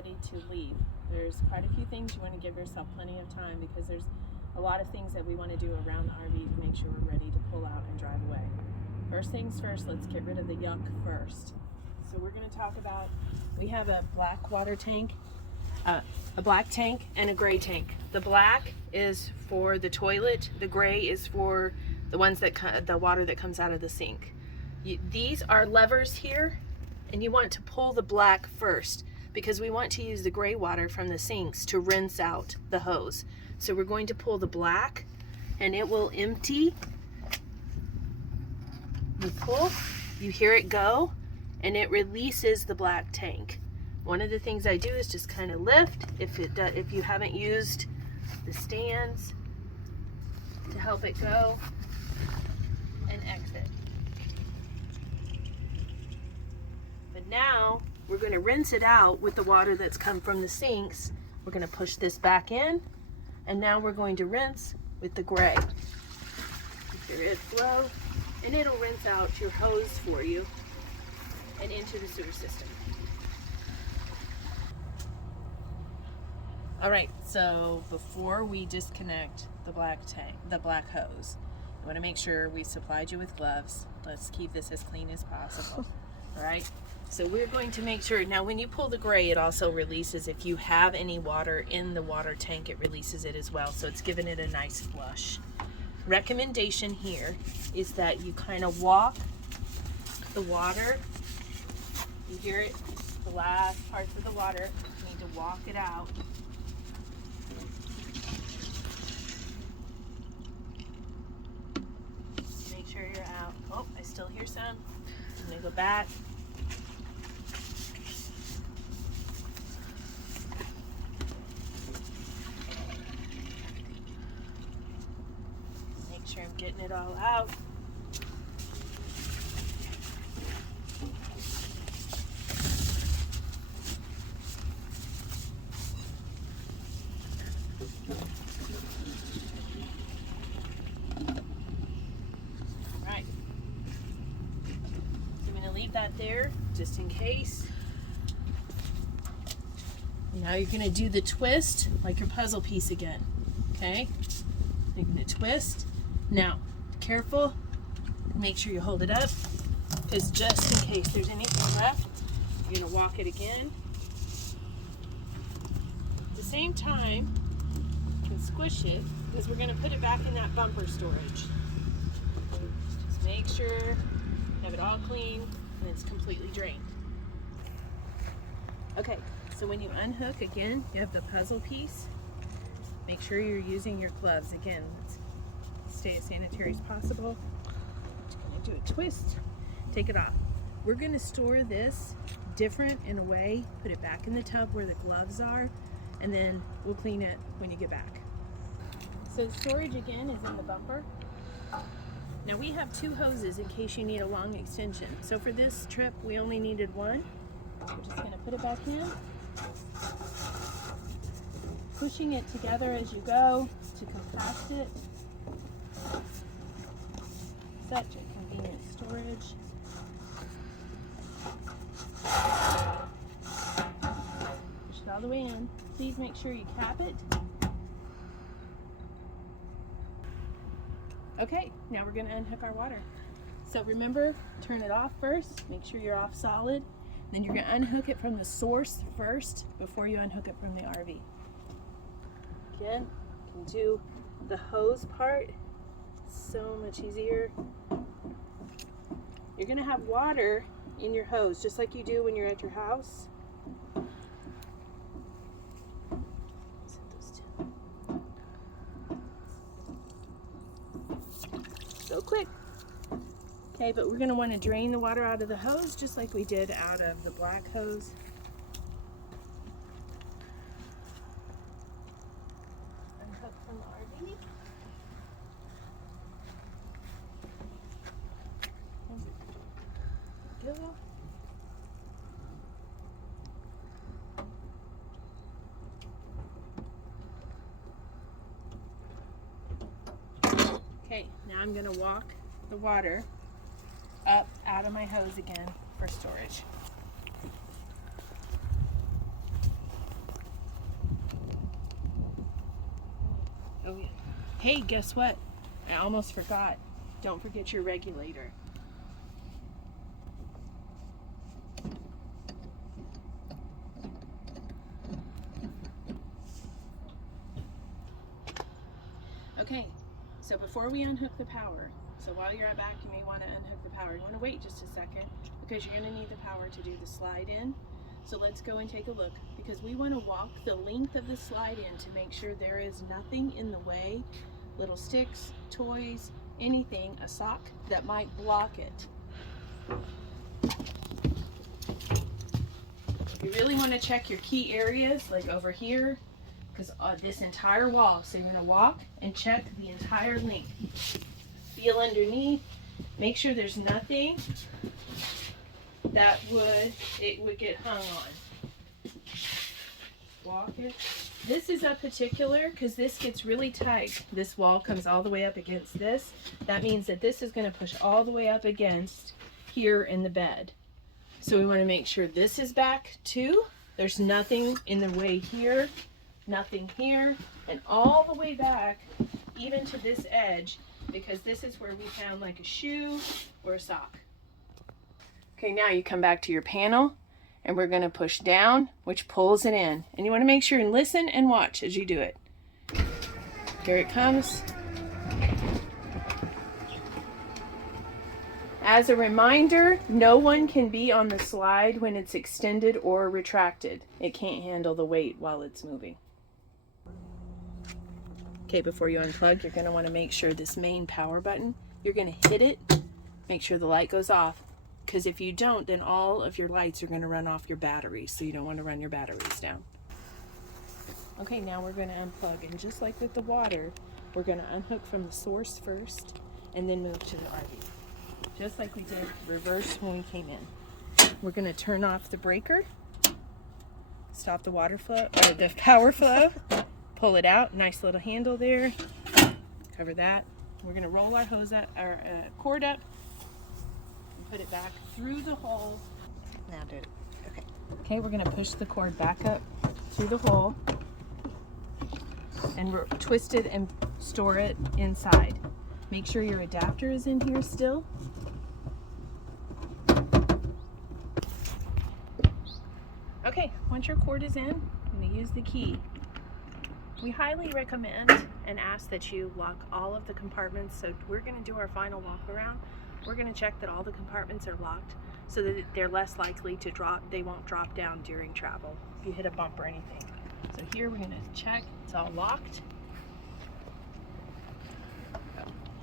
ready to leave. There's quite a few things you want to give yourself plenty of time, because there's a lot of things that we want to do around the RV to make sure we're ready to pull out and drive away. First things first, let's get rid of the yuck first. So we're going to talk about, we have a black water tank, a black tank and a gray tank. The black is for the toilet, the gray is for the ones that the water that comes out of the sink. These are levers here, and you want to pull the black first, because we want to use the gray water from the sinks to rinse out the hose. So we're going to pull the black, and it will empty. You pull, you hear it go, and it releases the black tank. One of the things I do is just kind of lift if you haven't used the stands to help it go, and exit. But now we're going to rinse it out with the water that's come from the sinks. We're going to push this back in, and now we're going to rinse with the gray. You hear it flow, and it'll rinse out your hose for you and into the sewer system. All right, so before we disconnect the black hose, I want to make sure we supplied you with gloves. Let's keep this as clean as possible. All right, so we're going to make sure, now when you pull the gray, it also releases, if you have any water in the water tank, it releases it as well, so it's giving it a nice flush. Recommendation here is that you kind of walk the water. You hear it, the last parts of the water, you need to walk it out. Make sure you're out. Oh, I still hear some. I'm gonna go back. Make sure I'm getting it all out. That there just in case. Now you're going to do the twist like your puzzle piece again. Okay, you're going to twist. Now careful, make sure you hold it up, because just in case there's anything left, you're going to walk it again. At the same time, you can squish it, because we're going to put it back in that bumper storage. Just make sure you have it all clean and it's completely drained. Okay, so when you unhook again, you have the puzzle piece. Make sure you're using your gloves. Again, let's stay as sanitary as possible. Just gonna do a twist, take it off. We're gonna store this different in a way, put it back in the tub where the gloves are, and then we'll clean it when you get back. So storage again is in the bumper. Now we have two hoses in case you need a long extension. So for this trip, we only needed one. We're just gonna put it back in. Pushing it together as you go to compact it. Such a convenient storage. Push it all the way in. Please make sure you cap it. Okay, now we're going to unhook our water. So remember, turn it off first, make sure you're off solid, then you're going to unhook it from the source first before you unhook it from the RV. Again, you can do the hose part, so much easier. You're going to have water in your hose, just like you do when you're at your house. So quick. Okay, but we're going to want to drain the water out of the hose just like we did out of the black hose. Unhook from the RV. There we go. Okay, now I'm going to walk the water up out of my hose again for storage. Oh, yeah. Hey, guess what? I almost forgot. Don't forget your regulator. Okay, so before we unhook the power, so while you're at back, you may want to unhook the power. You want to wait just a second because you're going to need the power to do the slide in. So let's go and take a look because we want to walk the length of the slide in to make sure there is nothing in the way, little sticks, toys, anything, a sock that might block it. You really want to check your key areas like over here because this entire wall. So you're going to walk and check the entire length. Feel underneath, make sure there's nothing that it would get hung on. Walk it. This is a particular because this gets really tight. This wall comes all the way up against this. That means that this is going to push all the way up against here in the bed. So we want to make sure this is back too. There's nothing in the way here, nothing here, and all the way back even to this edge because this is where we found like a shoe or a sock. Okay, now you come back to your panel and we're going to push down, which pulls it in. And you want to make sure and listen and watch as you do it. Here it comes. As a reminder, no one can be on the slide when it's extended or retracted. It can't handle the weight while it's moving. Okay, before you unplug, you're going to want to make sure this main power button, you're going to hit it, make sure the light goes off. Because if you don't, then all of your lights are going to run off your batteries, so you don't want to run your batteries down. Okay, now we're going to unplug, and just like with the water, we're going to unhook from the source first, and then move to the RV. Just like we did reverse when we came in. We're going to turn off the breaker, stop the water flow, or the power flow, pull it out, nice little handle there, cover that. We're going to roll our hose out, our cord up, put it back through the hole. Now do it. Okay. Okay, we're going to push the cord back up through the hole and twist it and store it inside. Make sure your adapter is in here still. Okay, once your cord is in, I'm going to use the key. We highly recommend and ask that you lock all of the compartments. So we're going to do our final walk around. We're going to check that all the compartments are locked so that they're less likely to drop. They won't drop down during travel if you hit a bump or anything. So here we're going to check it's all locked.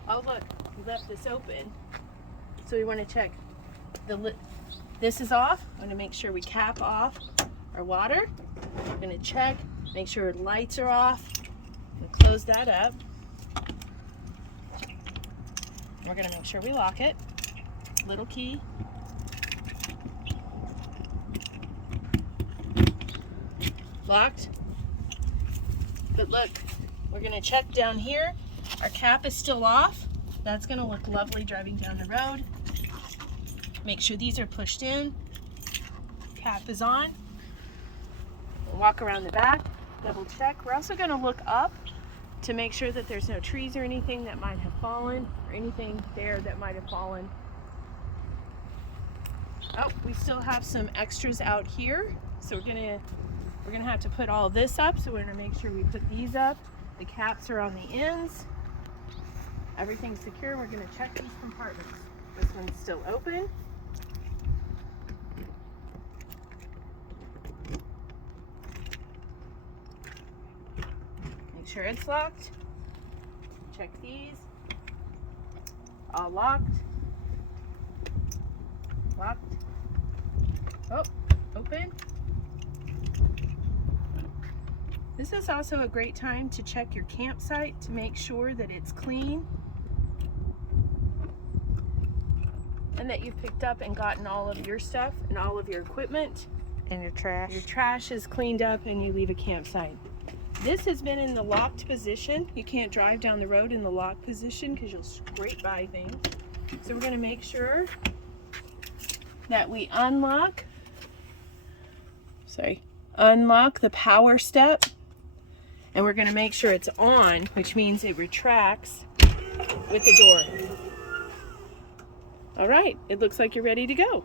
Oh look, we left this open. So we want to check this is off. I'm going to make sure we cap off our water. I'm going to check, make sure lights are off, and close that up. We're going to make sure we lock it. Little key. Locked. But look, we're going to check down here. Our cap is still off. That's going to look lovely driving down the road. Make sure these are pushed in. Cap is on. We'll walk around the back, double check. We're also going to look up to make sure that there's no trees or anything that might have fallen, or anything there that might have fallen. Oh, we still have some extras out here, so we're gonna have to put all this up. So we're gonna make sure we put these up. The caps are on the ends. Everything's secure. We're gonna check these compartments. This one's still open. Make sure it's locked. Check these. All locked. Locked. Oh, open. This is also a great time to check your campsite to make sure that it's clean and that you've picked up and gotten all of your stuff and all of your equipment. And your trash. Your trash is cleaned up and you leave a campsite. This has been in the locked position. You can't drive down the road in the locked position because you'll scrape by things. So we're going to make sure that we unlock the power step. And we're going to make sure it's on, which means it retracts with the door. All right, it looks like you're ready to go.